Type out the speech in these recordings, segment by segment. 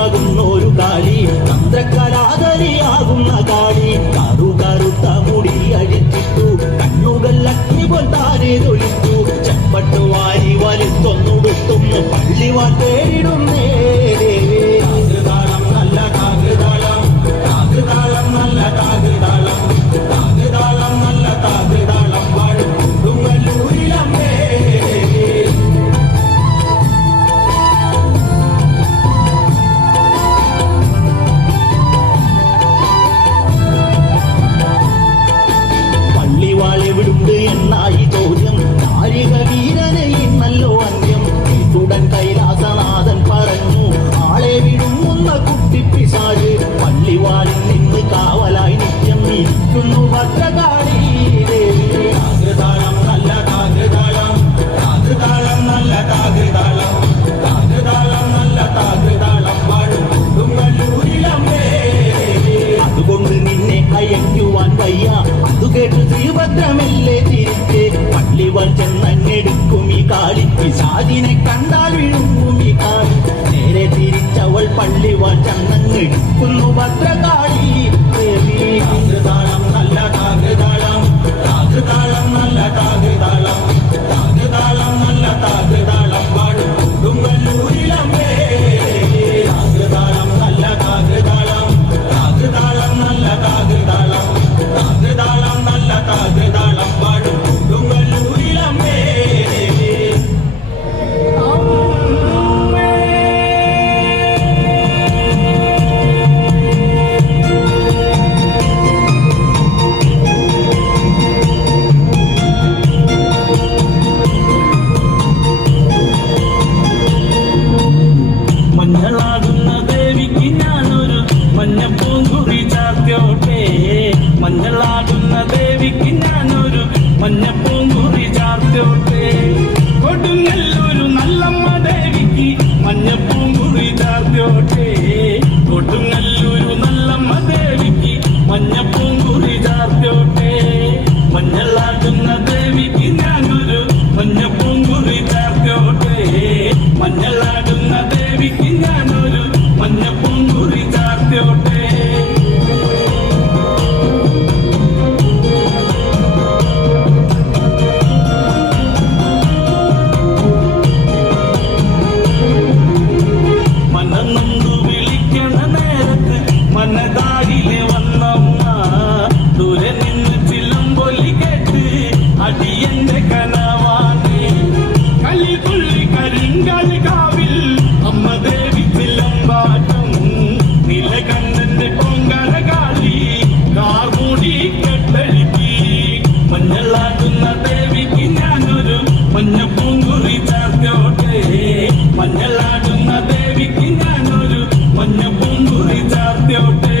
തന്ത്രിയാകുന്നൊരു കാളി, തന്ത്രകലാധരിയാകുന്ന കാളി. കറുകറുത്ത മുടി അഴിച്ചിട്ടു, കണ്ണുകൾ അഗ്നി പോൽ താനെ തൊളിച്ചു. ചെപ്പട്ടു വാരി വലിത്തൊന്നുടുത്തുന്നു പള്ളിവാൻ തേടിടുന്നേ. താകൃതാളം നല്ല താകൃതാളം, താകൃതാളം നല്ല താകൃതാളം, താകൃതാളം നല്ല താകൃതാളം വാഴും കൊടുങ്ങല്ലൂരിലമ്മേ. പള്ളിവാളെവിടുണ്ട് എന്നായി ചോദ്യം, നാരിക വീരനെ ഇന്നല്ലോ അന്ത്യം. ഉടൻ കൈലാസനാഥൻ പറഞ്ഞു, ആളെ വിഴുങ്ങുന്ന കുട്ടിപ്പിശാച് പള്ളിവാളിൽ നിന്ന് കാവലായി നിത്യം ഇരിക്കുന്നു ഭദ്രകാളി ദേവി. താകൃതാളം നല്ല താകൃതാളം, താകൃതാളം നല്ല താകൃതാളം, താകൃതാളം നല്ല താകൃതാളം വാഴും കൊടുങ്ങല്ലൂരിലമ്മേ. അതുകൊണ്ട് നിന്നെ അയക്കുവാൻ വയ്യ, അതു കേട്ട് ശ്രീഭദ്രമല്ലേ തിരിച്ച് പള്ളിവാൾ ചെന്നെടുക്കും ഈ കാളി. പിശാചിനെ കണ്ടാൽ വിഴുങ്ങും ഈ കാളി. നേരെ തിരിച്ചവൾ പള്ളിവാൾ ചെന്നെടുക്കുന്നു ഭദ്രകാളി ദേവി. താകൃതാളം നല്ല താകൃതാളം, താകൃതാളം നല്ല താകൃതാളം, താകൃതാളം നല്ല താകൃതാളം വാഴും കൊടുങ്ങല്ലൂരിലമ്മേ. താകൃതാളം നല്ല താകൃതാളം, താകൃതാളം നല്ല താകൃതാളം, താകൃതാളം നല്ല താകൃതാളം വാഴും കൊടുങ്ങല്ലൂരിലമ്മേ. മഞ്ഞളാകുന്ന ദേവിക്ക് ഞാനൊരു മഞ്ഞപ്പൂങ്കുറി ചാർത്തോട്ടെ, മഞ്ഞളാകുന്ന ദേവിക്ക് ഞാനൊരു മഞ്ഞപ്പൂങ്കുറി ചാർത്തോട്ടെ. കൊടുങ്ങല്ലൂരു നല്ലമ്മ ദേവിക്ക് മഞ്ഞപ്പൂങ്കുറി ചാർത്തോട്ടെ, കൊടുങ്ങല്ലൂരു നല്ലമ്മ ദേവിക്ക് മഞ്ഞപ്പൂങ്കുറി ചാർത്തോട്ടെ. മഞ്ഞളാകുന്ന ദേവിക്ക് ഞാനൊരു മഞ്ഞപ്പൂങ്കുറി ചാർത്തോട്ടെ, മഞ്ഞളാകുന്ന ദേവിക്ക് ഞാനൊരു മഞ്ഞപ്പൂങ്കുറി ചാർത്തോട്ടെ. മനന്നൊന്നു വിളിക്കണ നേരത്ത് മനതാരിലെ വന്നമ്മ, ദൂരെ നിന്ന് ചിലമ്പൊലി കേട്ട് അടിയന്റെ കനവാണ്. കലിതുള്ളി കരിങ്കാലി കാവിൽ അമ്മ ദേവി ചിലമ്പാട്ടം, നിലകണ്ഠന്റെ പൊങ്കര കാളി കാർമൂടി കെട്ടഴുക്കി. മഞ്ഞളാകുന്ന ദേവിക്ക് ഞാനൊരു മഞ്ഞപ്പൂങ്കുറി ചാർത്തോട്ടെ, മഞ്ഞളാകുന്ന ദേവിക്ക് ഞാനൊരു മഞ്ഞപ്പൂങ്കുറി ചാർത്തോട്ടെ.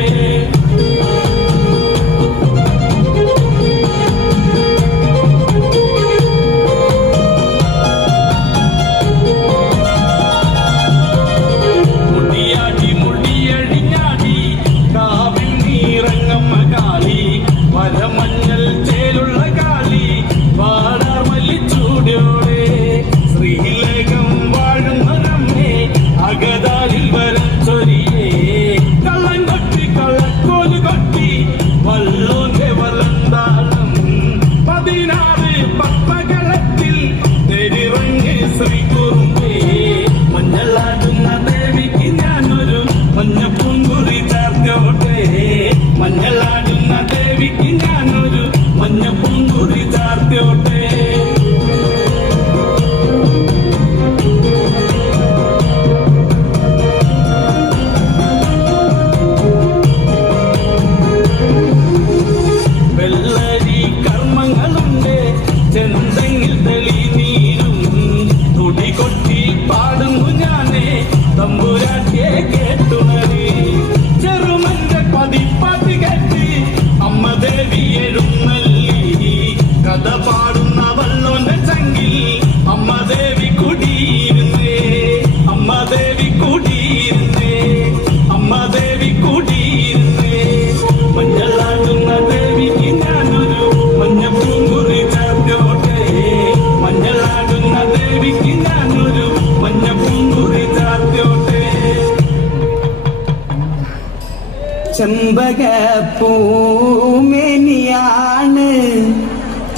ചെമ്പകപ്പൂമേനിയാണ്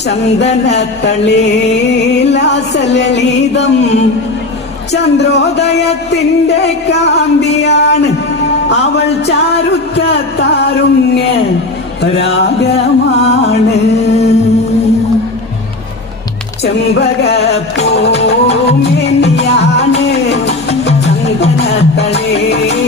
ചന്ദനത്തളീലാസലളിതം ചന്ദ്രോദയത്തിന്റെ കാന്തിയാണ് അവൾ ചാരുത്ത താരുണ്യ രാഗമാണ് ചെമ്പകപ്പൂമേനിയാണ് ചന്ദനത്തളീ